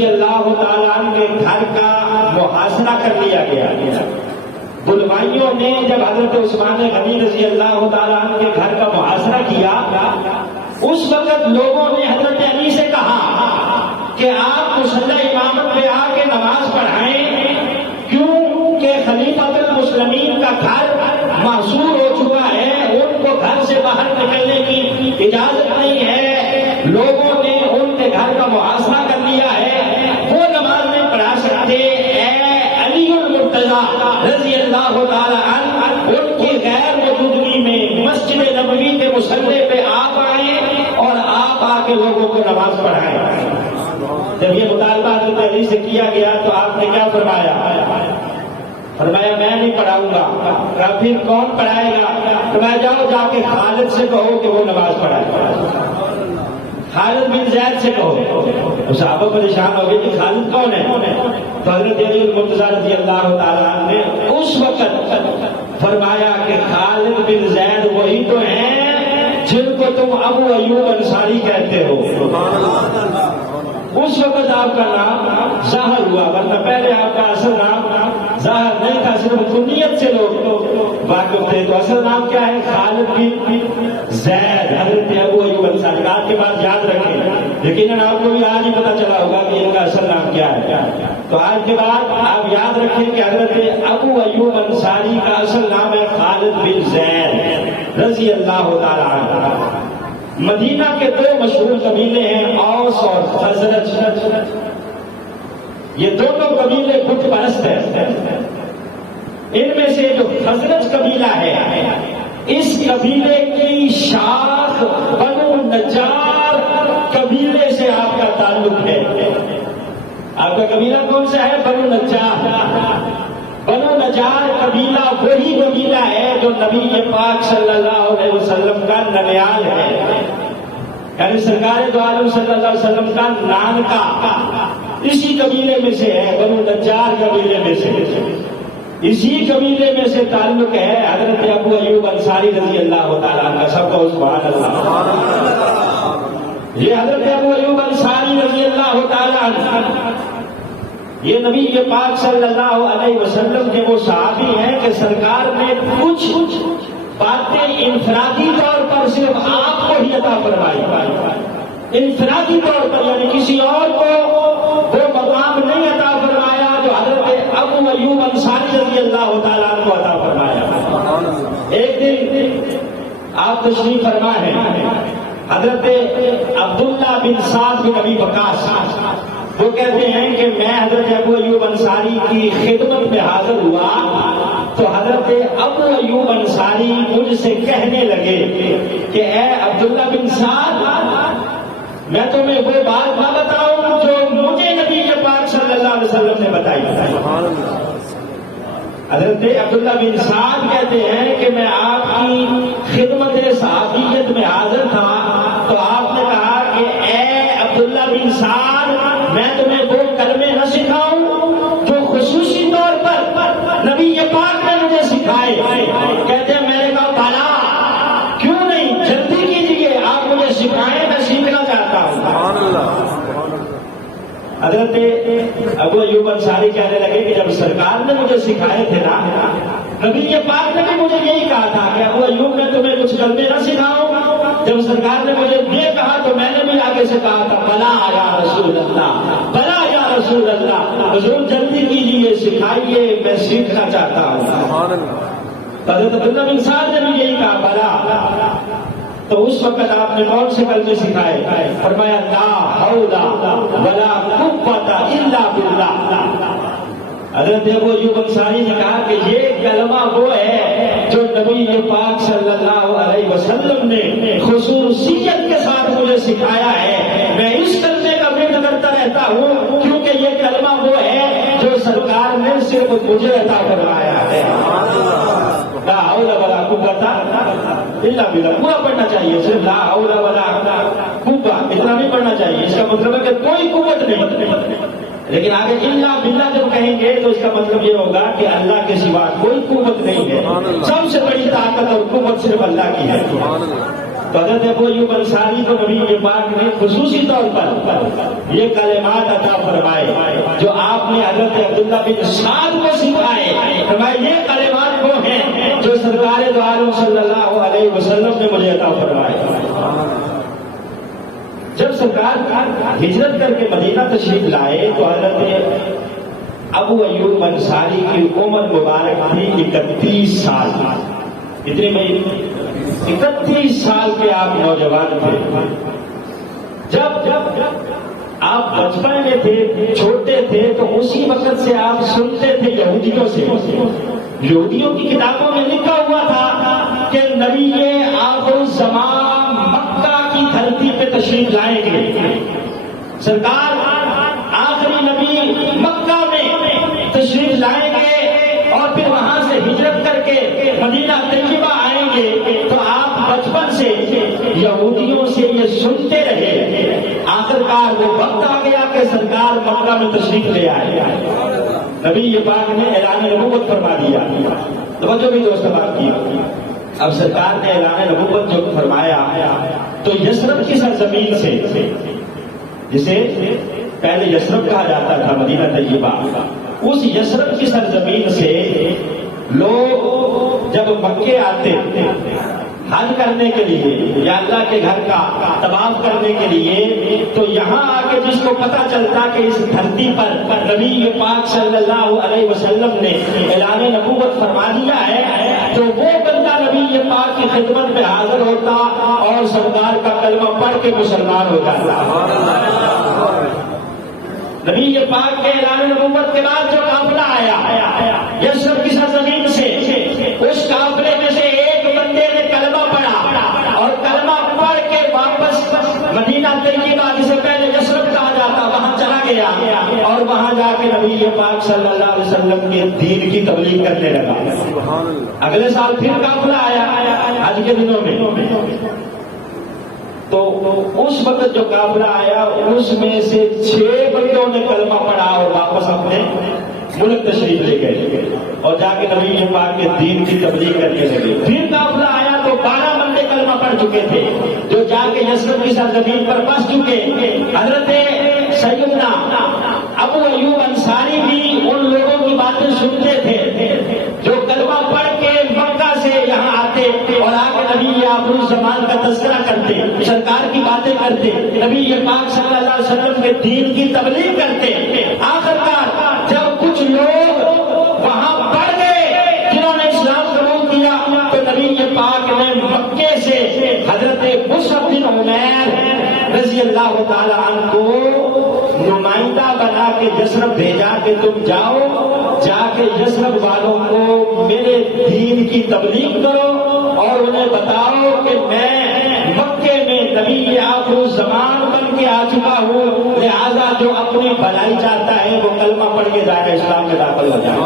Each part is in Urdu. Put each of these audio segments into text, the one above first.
رضی اللہ تعالیٰ عنہ کے گھر کا محاصرہ کر لیا گیا. بلوائیوں نے جب حضرت عثمان غنی رضی اللہ تعالیٰ عنہ کے گھر کا محاصرہ کیا، اس وقت لوگوں نے حضرت علی سے کہا کہ آپ مصلی امامت پہ آ کے نماز پڑھائیں، کیوں کہ خلیفۃ المسلمین کا گھر محصور ہو چکا ہے، ان کو گھر سے باہر نکلنے کی اجازت نہیں ہے. لوگوں نے ان کے گھر کا محاصرہ کر لیا ہے، وہ نماز نہیں پڑھا سکتے. اے علی المرتضیٰ رضی اللہ تعالی عنہ ان کی غیر موجودگی میں مسجد نبوی کے مصلی پہ آپ آئیں اور آپ آ کے لوگوں کو نماز پڑھائیں. جب یہ مطالبہ حضرت علی سے کیا گیا تو آپ نے کیا فرمایا؟ فرمایا میں نہیں پڑھاؤں گا. کہا پھر کون پڑھائے گا؟ فرمایا جاؤ جا کے خالد سے کہو کہ وہ نماز پڑھائے. خالد بن زید سے کہو. صحابہ پریشان ہو گئے کہ خالد کون ہے؟ تو حضرت علی المرتضیٰ رضی اللہ تعالیٰ عنہ نے اس وقت فرمایا کہ خالد بن زید وہی تو ہیں جن کو تم ابو ایوب انصاری کہتے ہو. اس وقت آپ کا نام ظاہر ہوا، ورنہ پہلے آپ کا اصل نام ظاہر نہیں تھا، صرف کنیت سے لوگ واقف تھے. تو اصل نام کیا ہے؟ خالد بن زید حضرت ابو ایوب انصاری. آپ کے پاس یاد رکھیں، لیکن آپ کو بھی آج ہی پتا چلا ہوگا کہ ان کا اصل نام کیا ہے. تو آج کے بعد آپ یاد رکھیں کہ حضرت ابو ایوب انصاری کا اصل نام ہے خالد بن زید رضی اللہ تعالی عنہ. مدینہ کے دو مشہور قبیلے ہیں، اوس اور خزرج. یہ دونوں قبیلے بت پرست ہیں. ان میں سے جو خزرج قبیلہ ہے، اس قبیلے کی شاخ بنو نجار قبیلے سے آپ کا تعلق ہے. آپ کا قبیلہ کون سا ہے؟ بنو نجار. بنو نجار قبیلہ وہی قبیلہ ہے جو نبی پاک صلی اللہ علیہ وسلم کا ننیال ہے، یعنی سرکار دو عالم صلی اللہ علیہ وسلم کا نانکا اسی قبیلے میں سے ہے. بنو نجار قبیلے میں سے، اسی قبیلے میں سے تعلق ہے حضرت ابو ایوب انصاری رضی اللہ تعالیٰ عنہ. سب کو سبحان اللہ. یہ حضرت ابو ایوب انصاری رضی اللہ تعالیٰ عنہ یہ نبی کے پاک صلی اللہ علیہ وسلم کے وہ صحابی ہیں کہ سرکار نے کچھ باتیں انفرادی طور پر صرف آپ کو ہی عطا فرمائی. انفرادی طور پر، یعنی کسی اور کو وہ مقام نہیں عطا فرمایا جو حضرت ابو ایوب انصاری رضی اللہ تعالیٰ عنہ کو عطا فرمایا. ایک دن آپ تشریف فرما ہیں، حضرت عبداللہ بن سعد بن ابی وقاص وہ کہتے ہیں کہ میں حضرت ابو ایوب انصاری کی خدمت میں حاضر ہوا تو حضرت ابو ایوب انصاری مجھ سے کہنے لگے کہ اے عبداللہ بن سعد، میں تمہیں وہ بات نہ بتاؤں جو مجھے نبی پاک صلی اللہ علیہ وسلم نے بتائی. حضرت عبداللہ بن سعد کہتے ہیں کہ میں آپ کی خدمت صحابیت میں حاضر تھا تو آپ نے کہا کہ اے عبداللہ بن سعد، میں تمہیں وہ کلمے نہ سکھاؤں جو خصوصی طور پر نبی پاک نے مجھے سکھائے. کہتے ہیں میں نے کہا بھلا کیوں نہیں، جلدی کیجیے، آپ مجھے سکھائیں، میں سیکھنا چاہتا ہوں. حضرت ابو ایوب انصاری کہنے لگے کہ جب سرکار نے مجھے سکھائے تھے نا، نبی پاک نے بھی مجھے یہی کہا تھا کہ ابو ایوب میں تمہیں کچھ کلمے نہ سکھاؤں. جب سرکار نے مجھے یہ کہا تو میں نے بھی آگے سے کہا تھا بلا یا رسول اللہ، بلا یا رسول اللہ، حضور جلدی کیجیے، سکھائیے، میں سیکھنا چاہتا ہوں. حضرت عبداللہ بن سعد نے بھی یہی کہا بلا. تو اس وقت آپ نے کون سے کلمے سکھائے؟ فرمایا لا حول ولا قوت الا باللہ. حضرت ابو ایوب انصاری نے کہا کہ یہ کلمہ وہ ہے جو نبی پاک صلی اللہ علیہ وسلم نے خصوصیت کے ساتھ مجھے سکھایا ہے. میں اس کلمے کا ورد کرتا رہتا ہوں کیونکہ یہ کلمہ وہ ہے جو سرکار نے صرف مجھے عطا فرمایا ہے. لا حول ولا قوت الا باللہ پورا پڑھنا چاہیے، صرف لا حول ولا قوت اتنا نہیں پڑھنا چاہیے. اس کا مطلب ہے کہ کوئی قوت نہیں، لیکن آگے الا باللہ جب کہیں گے تو اس کا مطلب یہ ہوگا کہ اللہ کے سوا کوئی قوت نہیں ہے. سب سے بڑی طاقت اور قوت صرف اللہ کی ہے. تو حضرت ابو ایوب انصاری کو نبی پاک نے خصوصی طور پر یہ کلمات عطا فرمائے جو آپ نے حضرت عبداللہ بن سعد کو سکھائے. فرمائے یہ کلمات وہ ہیں جو سرکار دو عالم صلی اللہ علیہ وسلم نے مجھے عطا فرمائے. جب سرکار ہجرت کر کے مدینہ تشریف لائے تو حضرت ابو ایوب انصاری کی عمر مبارک تھی 31 سال. اتنے میں 31 سال کے آپ نوجوان تھے. جب آپ بچپن میں تھے، چھوٹے تھے، تو اسی وقت سے آپ سنتے تھے یہودیوں سے. یہودیوں کی کتابوں میں لکھا ہوا تھا کہ نبی آخر الزمان مکہ کی دھرتی پہ تشریف لائیں گے. سرکار آخری نبی مکہ میں تشریف لائیں گے اور پھر وہاں سے ہجرت کر کے مدینہ طیبہ آئیں گے. تو آپ بچپن سے یہودیوں سے یہ سنتے رہے. آخرکار وہ وقت آ گیا کہ سرکار مکہ میں تشریف لے آئے. نبی پاک نے اعلان نبوت فرما دیا. توجہ بھی دوست بات کی. اب سرکار نے اعلان نبوت جو فرمایا تو یثرب کی سرزمین سے، جسے پہلے یثرب کہا جاتا تھا مدینہ طیبہ، اس یثرب کی سرزمین سے لوگ جب مکے آتے حج کرنے کے لیے یا اللہ کے گھر کا طواف کرنے کے لیے، تو یہاں آ کے جس کو پتہ چلتا کہ اس دھرتی پر نبی پاک صلی اللہ علیہ وسلم نے اعلان نبوت فرما دیا ہے، تو وہ بندہ نبی پاک کی خدمت میں حاضر ہوتا اور سرکار کا کلمہ پڑھ کے مسلمان ہو جاتا. نبی پاک کے اعلان نبوت کے بعد جو قافلہ آیا یثرب کی سرزمین سے، اس قافلے میں سے ایک بندے نے کلمہ پڑھا اور کلمہ پڑھ کے واپس مدینہ طیبہ جسے پہلے یثرب کہا جاتا وہاں چلا گیا اور وہاں جا کے نبی پاک صلی اللہ علیہ وسلم کے دین کی تبلیغ کرنے لگا. اگلے سال پھر قافلہ آیا حج کے دنوں میں، تو اس وقت جو قافلہ آیا اس میں سے 6 بندوں نے کلمہ پڑھا اور واپس اپنے ملک تشریف لے گئے اور جا کے نبی پاک کے دین کی تبلیغ کرنے لگے. پھر قافلہ آیا تو 12 بندے کلمہ پڑھ چکے تھے جو جا کے یثرب کی سرزمین پر بس چکے. حضرت سیدنا ابو ایوب انصاری بھی ان لوگوں کی باتیں سنتے تھے جو کلمہ پڑھ کے مکہ سے یہاں آتے اور آ کے نبی آخر الزمان کا تذکرہ کرتے، سرکار کی باتیں کرتے، نبی پاک صلی اللہ علیہ وسلم کے دین کی تبلیغ کرتے. آخرکار جب کچھ لوگ وہاں بڑھ گئے جنہوں نے اسلام قبول کیا تو نبی پاک نے مکے سے حضرت مصعب بن عمیر رضی اللہ تعالی عنہ کو نمائندہ بنا کے یثرب بھیجا کہ تم جاؤ، جا کے یثرب والوں کو میرے دین کی تبلیغ کرو اور انہیں بتاؤ کہ میں مکے میں نبی آخر الزمان بن کے آ چکا ہوں، لہذا جو اپنی بھلائی چاہتا ہے وہ کلمہ پڑھ کے جا کے اسلام میں داخل ہو جائے.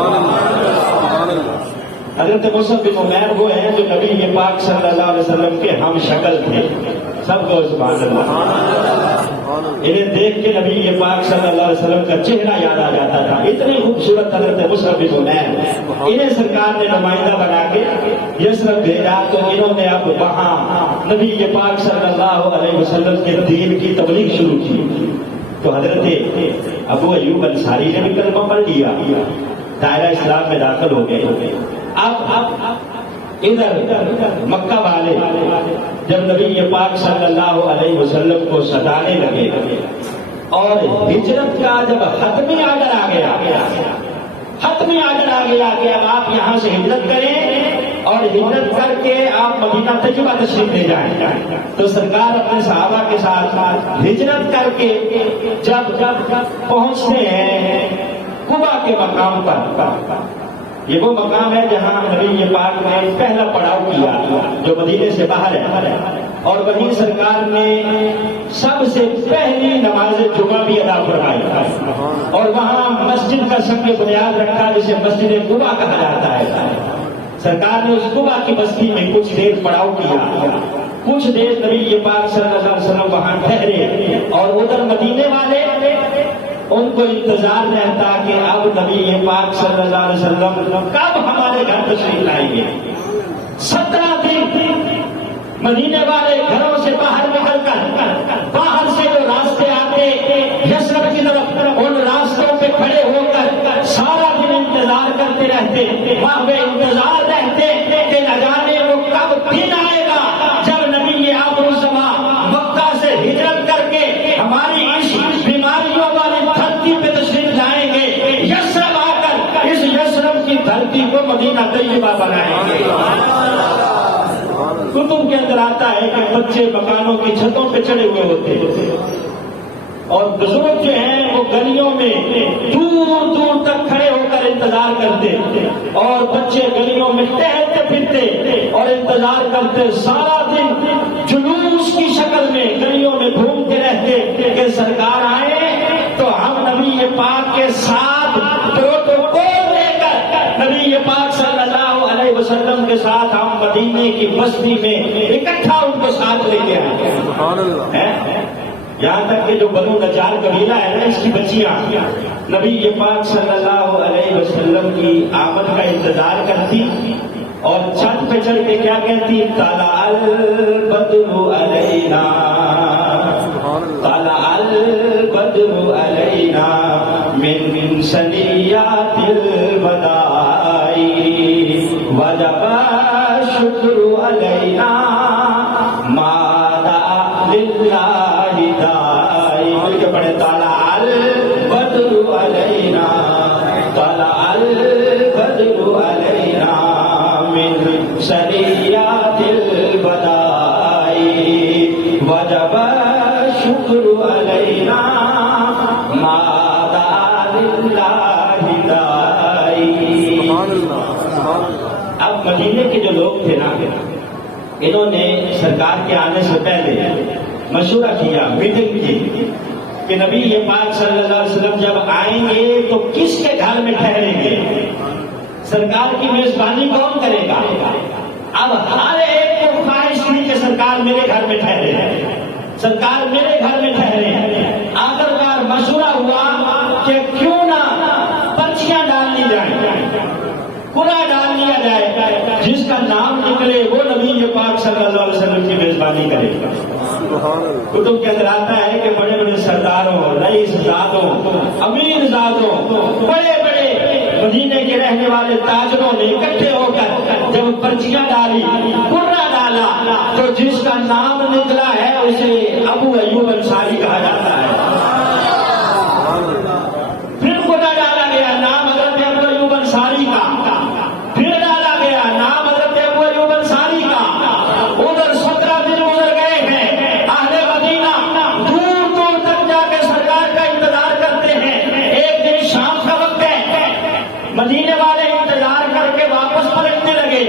حضرت مصعب بن عمیر وہ ہیں جو نبی پاک صلی اللہ علیہ وسلم کے ہم شکل تھے. سب کو سبحان اللہ. انہیں دیکھ کے نبی پاک صلی اللہ علیہ وسلم کا چہرہ یاد آ جاتا تھا. اتنی خوبصورت حضرت مصعب بن عمیر. انہیں سرکار نے نمائندہ بنا کے یثرب بھیجا تو انہوں نے اب وہاں نبی پاک صلی اللہ علیہ وسلم کے دین کی تبلیغ شروع کی. تو حضرت ابو ایوب انصاری نے بھی کلمہ پڑھ لیا، دائرہ اسلام میں داخل ہو گئے. اب ادھر مکہ والے جب نبی پاک صلی اللہ علیہ وسلم کو ستانے لگے اور ہجرت کا جب حتمی آرڈر آ گیا کہ اب آپ یہاں سے ہجرت کریں اور ہجرت کر کے آپ مدینہ طیبہ تشریف لے جائیں، تو سرکار اپنے صحابہ کے ساتھ ہجرت کر کے جب پہنچتے ہیں قبا کے مقام پر. یہ وہ مقام ہے جہاں نبی پاک نے پہلا پڑاؤ کیا جو مدینے سے باہر ہے، اور وہیں سرکار نے سب سے پہلی نماز جمعہ بھی ادا فرمائی اور وہاں مسجد کا سنگ بنیاد رکھا جسے مسجد قبا کہا جاتا ہے. سرکار نے اس قبا کی بستی میں کچھ دیر پڑاؤ کیا، کچھ دیر نبی پاک صلی اللہ علیہ وسلم وہاں ٹھہرے اور ادھر مدینے والے ان کو انتظار رہتا کہ اب نبی پاک صلی اللہ علیہ وسلم کب ہمارے گھر تشریف لائیں گے. 17 دن مدینے والے گھروں سے باہر نکل کر باہر سے جو راستے آتے یثرب کی طرف، ان راستوں پہ کھڑے ہو کر سارا دن انتظار کرتے رہتے، وہاں پہ انتظار رہتے کہ نہ جانے وہ کب دن آئے گا جب نبی آخر الزمان مکہ سے ہجرت کر کے ہماری اس بیماریوں والی دھرتی پہ تشریف لائیں گے، یثرب آ کر اس یثرب کی دھرتی کو مدینہ طیبہ بنائیں گے۔ کتب کے اندر آتا ہے کہ بچے مکانوں کی چھتوں پہ چڑھے ہوئے ہوتے اور بزرگ جو ہیں وہ گلیوں میں دور دور تک کھڑے ہو کر انتظار کرتے اور بچے گلیوں میں ٹہلتے پھرتے اور انتظار کرتے، سارا دن جلوس کی شکل میں گلیوں میں گھومتے رہتے کہ سرکار آئے تو ہم نبی پاک کے ساتھ پروٹوکول لے کر نبی پاک صلی اللہ علیہ وسلم کے ساتھ ہم مدینے کی بستی میں اکٹھا ان کو ساتھ لے کے آئے۔ یہاں تک کہ جو بنو نجار قبیلہ ہے نا، اس کی بچیاں نبی پاک صلی اللہ علیہ وسلم کی آمد کا انتظار کرتی اور چھت پہ چڑھ کے کیا کہتی، طلع البدر علینا، طلع البدر علینا من ثنیات الوداع وجب الشکر علینا ما دعا للہ داعی۔ مل کے پڑھے، طلع البدر علینا، طلع البدر علینا من ثنیات الوداع وجب الشکر علینا ما دعا للہ داعی۔ اب مدینے کے جو لوگ تھے نا، انہوں نے سرکار کے آنے سے پہلے مشورہ کیا، میٹنگ کی کہ نبی پاک صلی اللہ علیہ وسلم جب آئیں گے تو کس کے گھر میں ٹھہریں گے، سرکار کی میزبانی کون کرے گا۔ اب ہر ایک کو خواہش تھی کہ سرکار میرے گھر میں ٹھہرے، سرکار میرے گھر میں ٹھہرے۔ آخرکار مشورہ ہوا کہ کیوں نہ پرچیاں ڈال لی جائیں، قرعہ ڈال لیا جائے، جس کا نام نکلے وہ نبی پاک صلی اللہ علیہ وسلم کی میزبانی کرے گا۔ کتب کے اندر آتا ہے کہ بڑے بڑے سرداروں، رئیس زادوں، امیر زادوں، بڑے بڑے مدینے کے رہنے والے تاجروں نے اکٹھے ہو کر جب پرچیاں ڈالی، قرعہ ڈالا، تو جس کا نام نکلا ہے اسے ابو ایوب انصاری کہا جاتا ہے۔ پھر قرعہ ڈالا گیا، نام حضرت ابو ایوب انصاری کا، پھر ڈالا گیا نام حضرت ابو ایوب انصاری کا۔ ادھر 17 دن گزر گئے ہیں، اہل مدینہ دور دور تک جا کے سرکار کا انتظار کرتے ہیں۔ ایک دن شام کا وقت ہے، مدینے والے انتظار کر کے واپس پلٹنے لگے،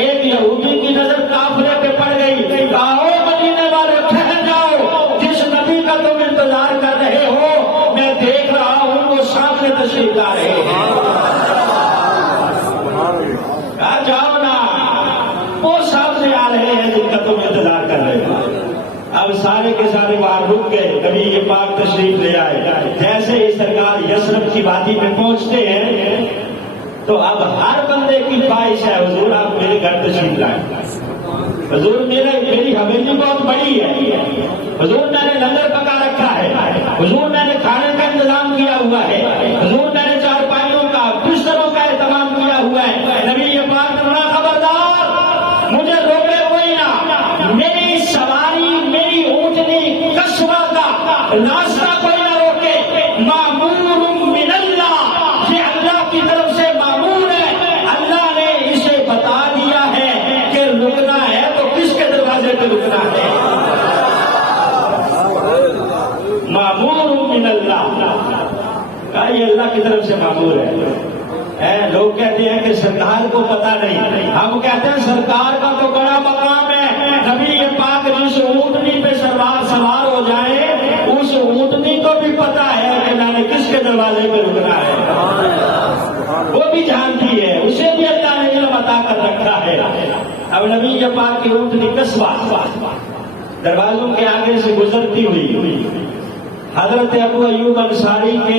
ایک یہودی کی نظر کافرے پہ پڑ گئی، کہا مدینے والے ٹھہر جاؤ، جس نبی کا تم انتظار کر رہے ہو میں دیکھ رہا ہوں وہ سامنے تشریف لا رہے ہیں۔ جاؤ نا، وہ سامنے آ رہے ہیں جن کا تم انتظار کر رہے ہو۔ اب سارے کے سارے باہر رک گئے، نبی یہ پاک تشریف لے آئے۔ جیسے ہی سرکار یثرب کی وادی میں پہنچتے ہیں تو اب ہر بندے کی خواہش ہے، حضور آپ میرے گھر تشریف لائیں، حضور میری حویلی بہت بڑی ہے، حضور میں نے لنگر پکا رکھا ہے، حضور میں نے کھانے کا انتظام کیا ہوا ہے، حضور میں نے چارپائیوں کا بستروں کا اہتمام کیا ہوا ہے۔ نبی یہ پاک بڑا خبردار، مجھے روکے کوئی نہ، میری سواری میری اونٹنی قصبہ کا راستہ کوئی نہ روکے۔ مامور من اللہ، یہ اللہ کی طرف سے مامور ہے، اللہ نے اسے بتا دیا ہے کہ رکنا ہے تو کس کے دروازے پہ رکنا ہے۔ مامور من اللہ، یہ اللہ کی طرف سے مامور ہے۔ لوگ کہتے ہیں کہ سرکار کو پتا نہیں، ہم کہتے ہیں سرکار کا تو بڑا مقام ہے، نبی یہ پاک جس اونٹنی پہ سوار ہو جائے اس اونٹنی کو بھی پتا ہے کہ میں نے کس کے دروازے پہ رکنا ہے، وہ بھی جانتی ہے، اسے بھی اللہ نے علم عطا کر رکھا ہے۔ اب نبی یہ پاک کی اونٹنی قصبہ دروازوں کے آگے سے گزرتی ہوئی حضرت ابو ایوب انصاری کے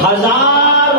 1000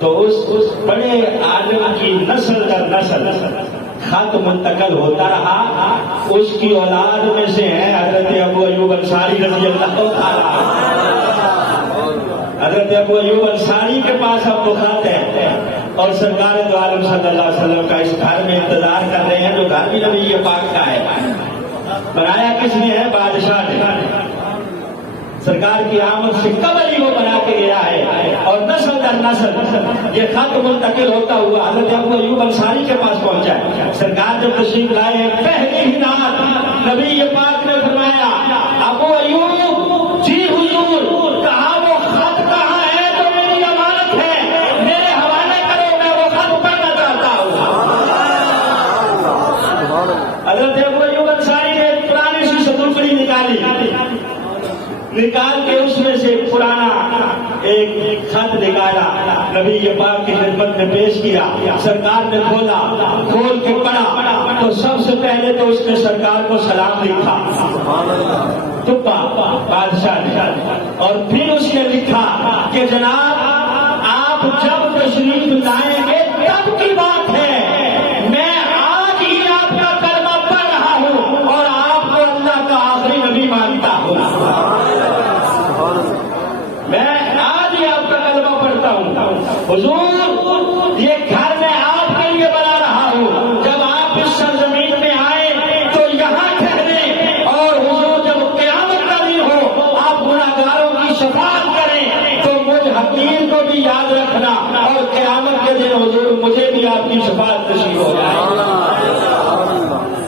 تو اس بڑے عالم کی نسل در نسل خط منتقل ہوتا رہا. اس کی اولاد میں سے ہیں حضرت ابو ایوب انصاری رضی اللہ تعالیٰ. حضرت ابو ایوب انصاری کے پاس اب وہ خط ہے اور سرکار دو عالم صلی اللہ علیہ وسلم کا اس گھر میں انتظار کر رہے ہیں جو گھر بھی نبی پاک کا ہے. بنایا کس نے ہے؟ بادشاہ نے. سرکار کی آمد سے قبل ہی وہ بنا کے گیا ہے اور نسل در نسل یہ خط منتقل ہوتا ہوا حضرت ابو ایوب انصاری کے پاس پہنچا ہے. سرکار جب تشریف لائے ہیں پہلی ہی رات نبی پاک نے فرمایا ابو ایوب جی حضور. کہا وہ خط کہاں ہے؟ تو میری امانت ہے, میرے حوالے کرو, میں وہ خط پڑھنا چاہتا ہوں. حضرت ابو ایوب انصاری نے ایک پرانی سی صدوقڑی نکال کے اس میں سے پرانا ایک خط نکالا, نبی پاک کی خدمت میں پیش کیا. سرکار نے کھولا, کھول کے پڑھا تو سب سے پہلے تو اس نے سرکار کو سلام لکھا تپا بادشاہ نے, اور پھر اس نے لکھا کہ جناب آپ جب تشریف لائیں گے تب کی بات ہے, میں آج ہی آپ کا کلمہ پڑھ رہا ہوں اور آپ کو اللہ کا آخری نبی مانتا ہوں. میں آج ہی آپ کا کلمہ پڑھتا ہوں. حضور یہ گھر میں آپ کے لیے بنا رہا ہوں, جب آپ اس سرزمین میں آئے تو یہاں ٹھہریں, اور حضور جب قیامت کا دن ہو آپ گناہگاروں کی شفاعت کریں تو مجھ حقیر کو بھی یاد رکھنا, اور قیامت کے دن حضور مجھے بھی آپ کی شفاعت نصیب ہو جائے.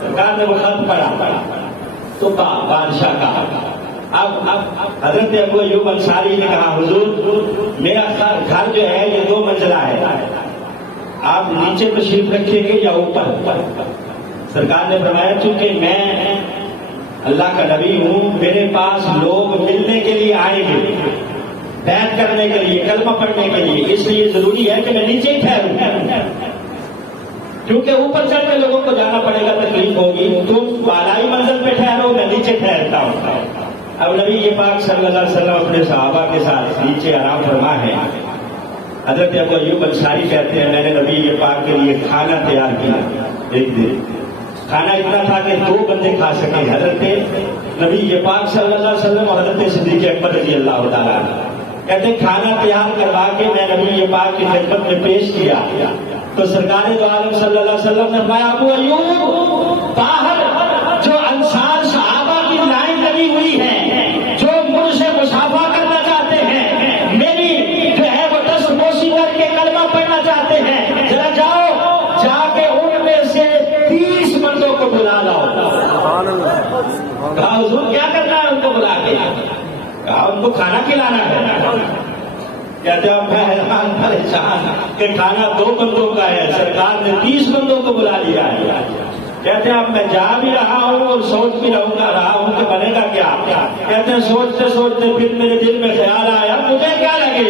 سرکار نے وہ خط پڑھا تو بادشاہ کا. اب حضرت ابو ایوب انصاری نے کہا حضور میرا گھر جو ہے یہ 2 منزلہ ہے, آپ نیچے تشریف رکھیں گے یا اوپر؟ سرکار نے فرمایا چونکہ میں اللہ کا نبی ہوں, میرے پاس لوگ ملنے کے لیے آئیں گے, بیعت کرنے کے لیے, کلمہ پڑھنے کے لیے, اس لیے ضروری ہے کہ میں نیچے ہی ٹھہروں, کیونکہ اوپر چڑھ کے لوگوں کو جانا پڑے گا, تکلیف ہوگی. تم بالائی منزل پہ ٹھہرو, میں نیچے ٹھہرتا ہوں. اب نبی پاک صلی اللہ علیہ وسلم اپنے صحابہ کے ساتھ نیچے آرام فرما ہے. حضرت ابو ایوب انصاری کہتے ہیں میں نے نبی پاک کے لیے کھانا تیار کیا. ایک دن کھانا اتنا تھا کہ 2 بندے کھا سکے, حضرت نبی پاک صلی اللہ علیہ وسلم اور حضرت صدیق اکبر رضی اللہ تعالیٰ. کہتے ہیں کھانا تیار کروا کے میں نبی پاک کی خدمت میں پیش کیا تو سرکار دو عالم صلی اللہ علیہ وسلم نے فرمایا ابو ایوب باہر جو انصار صحابہ کی لائن لگی ہوئی ہے, جو مجھ سے مصافحہ کرنا چاہتے ہیں, میری جو ہے وہ دستبوسی کر کے کلمہ پڑھنا چاہتے ہیں, ذرا جاؤ جا کے ان میں سے 30 بندوں کو بلا لاؤ. کہا حضور کیا کرنا ہے ان کو بلا کے؟ کہا ان کو کھانا کھلانا ہے. کہتے ہیں میں حیران پریشان کہ کھانا 2 بندوں کا ہے, سرکار نے 30 بندوں کو بلا لیا ہے. کہتے ہیں اب میں جا بھی رہا ہوں اور سوچ بھی رہا ہوں کہ بنے گا کیا. کہتے ہیں سوچتے سوچتے پھر میرے دل میں خیال آیا مجھے کیا لگے,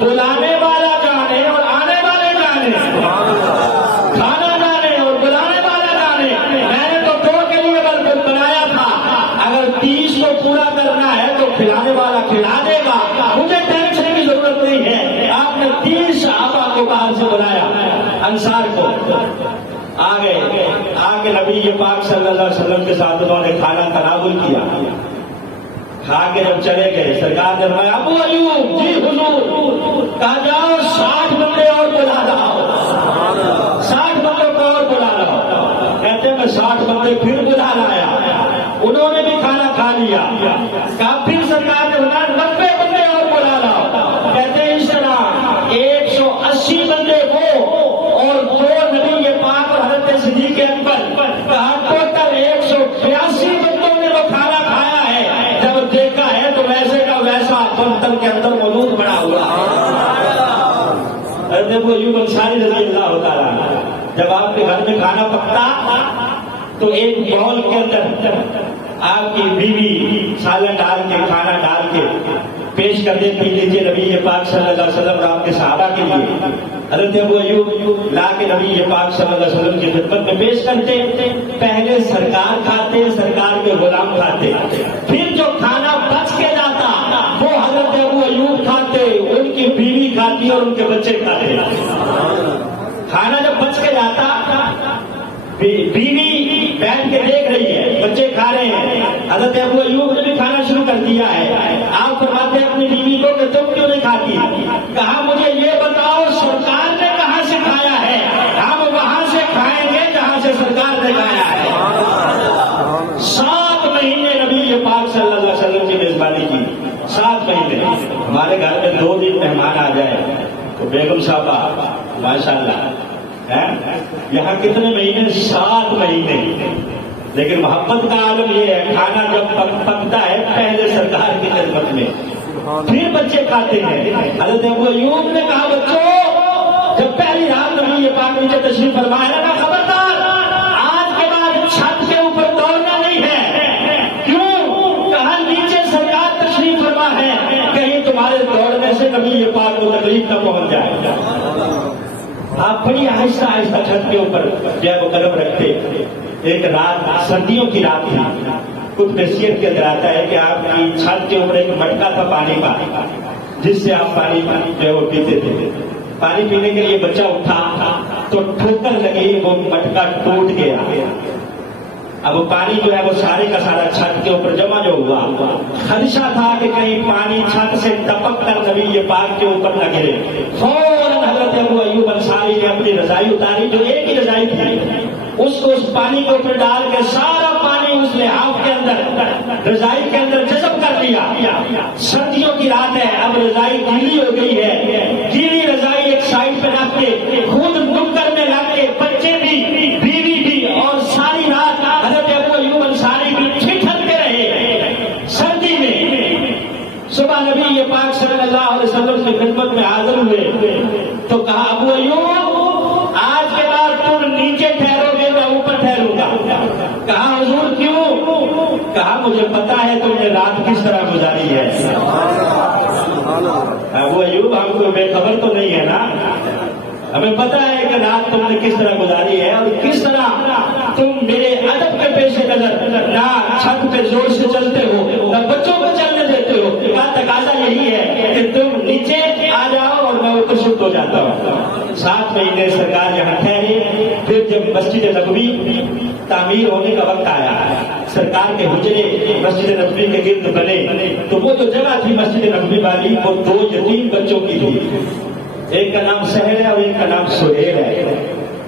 بلانے والا جانے اور آنے والے جانے, کھانا جانے اور بلانے والا جانے. میں نے تو 2 کے لیے بنایا تھا, اگر 30 کو پورا کرنا ہے تو کھلانے والا کھلا دے گا, مجھے ٹینشن کی ضرورت نہیں ہے. آپ نے 30 صحابہ کو باہر سے بلایا, انصار کو. آگے نبی پاک صلی اللہ علیہ وسلم کے ساتھ انہوں نے کھانا تناول کیا. کھا کے جب چلے گئے سرکار نے فرمایا ابو ایوب جی حضور, کہا جاؤ 60 بندے اور بلا لاؤ, 60 بندوں کو اور بلا لاؤ. کہتے ہیں میں 60 بندے پھر بلا لایا, انہوں نے بھی کھانا کھا لیا. کہا پھر سرکار نے فرمایا 90 بندے اور بلا لاؤ. کہتے ہیں اس طرح 180 بندے وہ اور 2 نبی پاک اور حضرت صدیق اکبر, کہا ٹوٹل 182 بندوں نے وہ کھانا کھایا ہے. جب دیکھا ہے تو ویسے کا ویسا برتن کے اندر موجود بنا ہوا ہے. حضرت ابو ایوب انصاری رضی اللہ تعالیٰ جب آپ کے گھر میں کھانا پکتا تو ایک باؤل کے اندر آپ کی بیوی سالن ڈال کے کھانا ڈال کے پیش کر دیتی, لیجیے نبی پاک صلی اللہ علیہ وسلم اور آپ کے صحابہ کے لیے. حضرت ابو ایوب لا کے نبی پاک صلی اللہ علیہ وسلم کی خدمت میں پیش کرتے. پہلے سرکار کھاتے, سرکار کے غلام کھاتے, پھر جو کھانا بچ کے جاتا وہ حضرت ابو ایوب کھاتے, ان کی بیوی کھاتی اور ان کے بچے کھاتے. کھانا جب بچ کے جاتا، بیوی بیٹھ کے دیکھ رہی ہے، بچے کھا رہے ہیں. حضرت ابو ایوب نے بھی کھانا شروع کر دیا ہے. آپ فرماتے ہیں اپنی بیوی کو کہ تم کیوں نہیں کھاتی؟ کہا مجھے یہ بتاؤ سرکار نے کہاں سے کھایا ہے؟ ہم وہاں سے کھائیں گے جہاں سے سرکار نے کھایا ہے. 7 مہینے نبی پاک صلی اللہ علیہ وسلم کی میزبانی کی. 7 مہینے. ہمارے گھر میں 2 دن مہمان آ جائے تو بیگم صاحبہ ماشاء اللہ یہاں کتنے مہینے؟ 7 مہینے. لیکن محبت کا عالم یہ ہے، کھانا جب پکتا ہے پہلے سرکار کی خدمت میں، پھر بچے کھاتے ہیں. حضرت ابو ایوب نے کہا بچوں جب پہلی رات نبی یہ پاک نیچے تشریف فرمایا نا، خبردار آج کے بعد چھت کے اوپر دوڑنا نہیں ہے. کیوں؟ کہا نیچے سرکار تشریف فرما ہے، کہیں تمہارے دوڑنے سے نبی یہ پاک کو تکلیف نہ پہنچ جائے. آپ بڑی آہستہ آہستہ چھت کے اوپر جو ہے وہ قدم رکھتے. ایک رات سردیوں کی رات تھی. کچھ نصیحت کے اندر آتا ہے کہ آپ کی چھت کے اوپر ایک مٹکا تھا پانی کا، جس سے آپ پانی جو ہے وہ پیتے تھے. پانی پینے کے لیے بچہ اٹھا تو ٹھوکر لگی، وہ مٹکا ٹوٹ گیا. اب وہ پانی جو ہے وہ سارے کا سارا چھت کے اوپر جمع جو ہوا. خدشہ تھا کہ کہیں پانی چھت سے ٹپک کر نبی یہ پاک کے اوپر نہ گرے. فوراً حضرت ابو ایوب انصاری نے اپنی رضائی اتاری، جو ایک ہی رضائی تھی، اس کو اس پانی کے اوپر ڈال کے سارا پانی اس لحاف کے اندر رضائی کے اندر جذب کر لیا. سردیوں کی رات ہے، اب رضائی گیلی ہو گئی ہے. گیلی رضائی ایک سائڈ پہ رکھ کے خود ڈوب کرنے لگ کے بچے بھی بیوی بھی، اور ساری رات حضرت ابو ایوب انصاری بھی ٹھٹھرتے رہے سردی میں. صبح نبی یہ پاک صلی اللہ علیہ وسلم کی خدمت میں حاضر ہوئے تو کہا ابو ایوب آج کے بعد تم نیچے ٹھہرو گے، میں اوپر ٹھہروں گا. کہا حضور کیوں؟ کہا مجھے پتا ہے تم نے رات کس طرح گزاری ہے. ابو ایوب ہم کو بے خبر تو نہیں ہے نا، ہمیں پتا ہے کہ رات تم نے کس طرح گزاری ہے اور کس طرح تم میرے ادب کے پیش نظر نہ چھت پہ زور سے چلتے ہو نہ بچوں کو چلنے دیتے ہو. بات تقاضا یہی ہے کہ تم نیچے آ جاؤ اور میں اوپر شفٹ ہو جاتا ہوں. 7 مہینے سرکار یہاں ٹھہرے. پھر جب مسجد نبوی تعمیر ہونے کا وقت آیا، سرکار کے حجرے مسجد نبوی کے گرد بنے، تو وہ جو جگہ تھی مسجد نبوی والی وہ 2 یتیم بچوں کی تھی. ایک کا نام سہل ہے اور ایک کا نام سہیل ہے.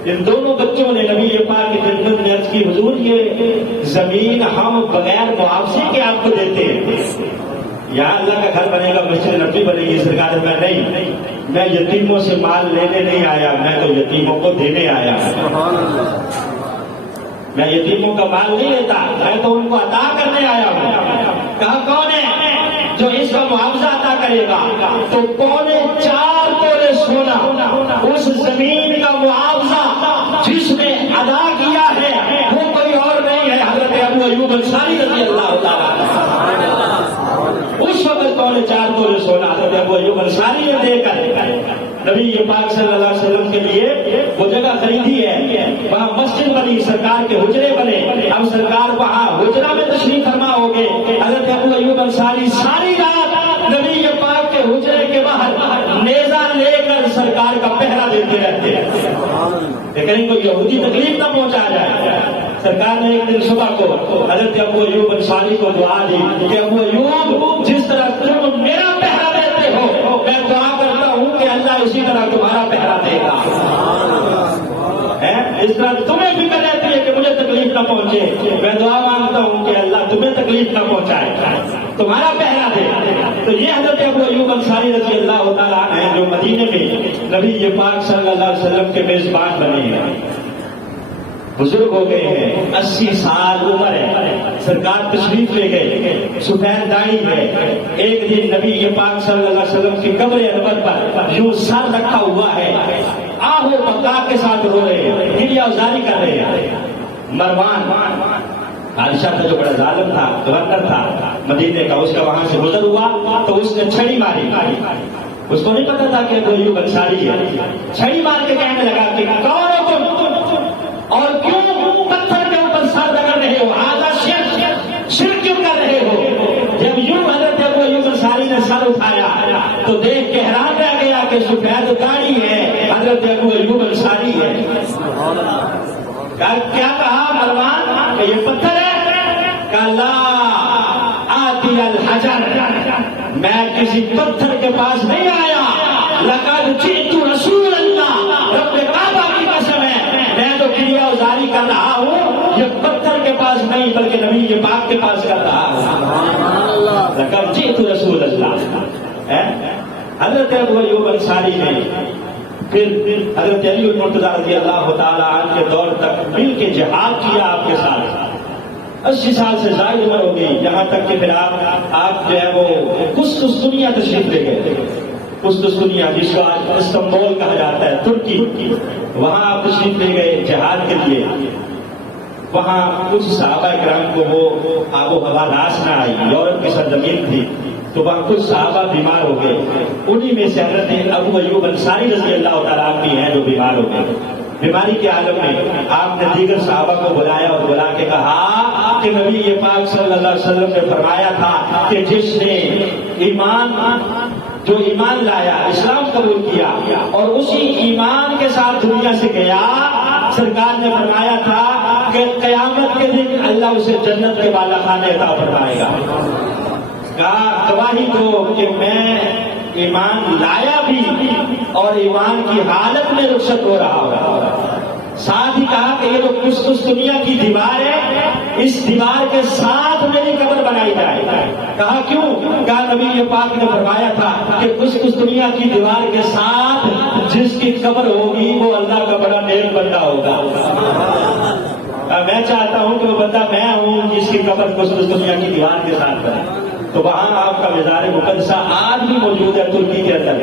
ان دونوں بچوں نے نبی پاک کی خدمت میں عرض کی حضور یہ زمین ہم بغیر معاوضے کے آپ کو دیتے ہیں، یہاں اللہ کا گھر بنے گا، مسجد نبوی بنے گی. سرکار میں نہیں، میں یتیموں سے مال لینے نہیں آیا، میں تو یتیموں کو دینے آیا. میں یتیموں کا مال نہیں لیتا، میں تو ان کو عطا کرنے آیا ہوں. کہا کون ہے جو اس کا معاوضہ عطا کرے گا؟ تو 4.25 تولے سونا اس زمین کا معاوضہ جس نے ادا کیا ہے وہ کوئی اور نہیں ہے، حضرت ابو ایوب انصاری رضی اللہ تعالیٰ. اس وقت 4.25 تولے سونا حضرت ابو ایوب انصاری نے دے کر نبی پاک صلی اللہ علیہ وسلم کے لیے وہ جگہ خریدی ہے. وہاں مسجد بنی، سرکار کے حجرے بنے. اب سرکار وہاں حجرہ میں تشریف فرما ہو گئے. حضرت ابو ایوب انصاری ساری رات نبی پاک کے حجرے کے باہر نیزہ لے کر سرکار کا پہرا دیتے رہتے ہیں کہ کہیں کوئی یہودی تکلیف نہ پہنچا جائے. سرکار نے ایک دن صبح کو حضرت ابو ایوب انصاری کو دعا دی کہ ابو ایوب جس طرح تم میرا پہرا دیتے ہو میں دعا کرتا ہوں کہ اللہ اسی طرح تمہارا پہرا دے گا. اس طرح تمہیں فکر رہتی ہے کہ مجھے تکلیف نہ پہنچے، میں دعا مانگتا ہوں کہ اللہ تمہیں تکلیف نہ پہنچائے، تمہارا پہرا دے. تو یہ حضرت ابو ایوب انصاری رضی اللہ تعالیٰ عنہ ہیں جو مدینے میں نبی پاک صلی اللہ علیہ وسلم کے میزبان بنے ہیں. بزرگ ہو گئے ہیں، 80 سال عمر ہے. سرکار تشریف لے گئے، سفید داڑھی ہے. ایک دن نبی پاک صلی اللہ علیہ وسلم کی قبر انور پر یوں سر رکھا ہوا ہے، آہو بکا کے ساتھ رو رہے ہیں، گریہ ازاری کر رہے ہیں. مروان بادشاہ تھا جو بڑا ظالم تھا، گورنر تھا مدینے کا، اس کا وہاں سے گزر ہوا تو اس نے چھڑی ماری. اس کو نہیں پتا تھا کہ وہ ایوب انصاری ہے. چھڑی مار کے کہنے لگا کہ کون ہو تم اور کیوں پتھر کے اوپر سر رگڑ رہے ہو، آدھا شرک کیوں کر رہے ہو؟ جب یوں حضرت ابو ایوب انصاری نے سر اٹھایا تو دیکھ کے حیران رہ گیا کہ سفید داڑھی ہے، حضرت ابو ایوب انصاری ہے۔ کیا کہا مروان کہ یہ پتھر ہے؟ کہا لا آتی الحجر، میں کسی پتھر کے پاس نہیں آیا، لقد جئت رسول اللہ، رب کعبہ کی قسم ہے میں تو کریا ازاری کر رہا ہوں، یہ پتھر کے پاس نہیں بلکہ نبی یہ پاک کے پاس کر رہا ہوں۔ لقد جئت رسول اللہ۔ حضرت ابو ایوب انصاری نے پھر حضرت علی المرتضیٰ رضی اللہ تعالی عنہ کے دور تک مل کے جہاد کیا آپ کے ساتھ، 80 سال سے زائد عمر ہو گئی، یہاں تک کہ پھر آپ جو ہے وہ قسطنطنیہ تشریف لے گئے۔ قسطنطنیہ جس کو آج استنبول کہا جاتا ہے، ترکی، وہاں آپ تشریف لے گئے جہاد کے لیے۔ وہاں کچھ صحابہ کرام کو وہ آب و ہوا راس نہ آئی، یورپ کی سرزمین تھی، تو وہاں کچھ صحابہ بیمار ہو گئے، انہی میں سے حضرت ابو ایوب انصاری رضی اللہ تعالیٰ عنہ بھی ہیں جو بیمار ہو گئے۔ بیماری کے عالم میں آپ نے دیگر صحابہ کو بلایا اور بلا کے کہا کہ نبی یہ پاک صلی اللہ علیہ وسلم نے فرمایا تھا کہ جس نے جو ایمان لایا، اسلام قبول کیا اور اسی ایمان کے ساتھ دنیا سے گیا، سرکار نے فرمایا تھا کہ قیامت کے دن اللہ اسے جنت کے بالا خانے عطا فرمائے گا۔ کہا گواہی دو کہ میں ایمان لایا بھی اور ایمان کی حالت میں رخصت ہو رہا ہوں۔ ساتھ ہی کہا کہ یہ جو قسطنطنیہ کی دیوار ہے، اس دیوار کے ساتھ میری قبر بنائی جائے۔ کہا کیوں؟ کہا نبی یہ پاک نے فرمایا تھا کہ قسطنطنیہ کی دیوار کے ساتھ جس کی قبر ہوگی وہ اللہ کا بڑا نیک بندہ ہوگا۔ میں چاہتا ہوں کہ وہ بندہ میں ہوں جس کی قبر قسطنطنیہ کی دیوار کے ساتھ بنے۔ تو وہاں آپ کا مزار مقدسہ آج بھی موجود ہے ترکی کے اندر،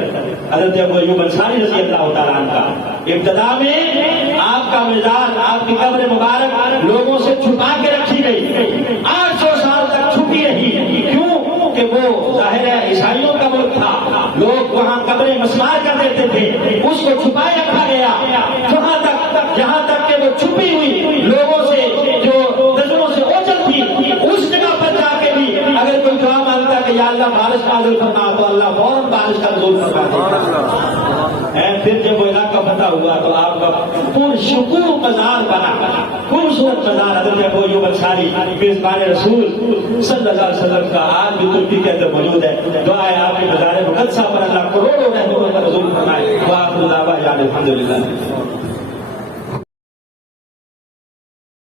حضرت ابو ایوب انصاری رضی اللہ تعالیٰ عنہ کا۔ ابتدا میں آپ کا مزار، آپ کی قبر مبارک لوگوں سے چھپا کے رکھی گئی، 800 سال تک چھپی رہی۔ کیوں؟ کہ وہ ظاہر ہے عیسائیوں کا ملک تھا، لوگ وہاں قبریں مسمار کر دیتے تھے، اس کو چھپائے رکھا گیا جہاں تک کہ وہ چھپی ہوئی لوگوں سے جو نظروں سے اوجھل تھی، اس جگہ پر جا کے بھی اگر کوئی دعا مانگتا کہ یا اللہ بارش نازل فرما تو اللہ فوراً بارش کا نزول فرما دیتا۔ پھر جب وہ علاقہ فتح ہوا تو آپ کا پرشکوہ مزار بنا، خوبصورت مزار حضرت ابو ایوب انصاری میزبان رسول صلی اللہ علیہ وسلم کا آج بھی ترکی کے اندر موجود ہے۔ دعا ہے آپ کے مزار مقدسہ پر اللہ کروڑوں رحمتوں کا نزول فرمائے۔ وآخر دعوانا الحمدللہ۔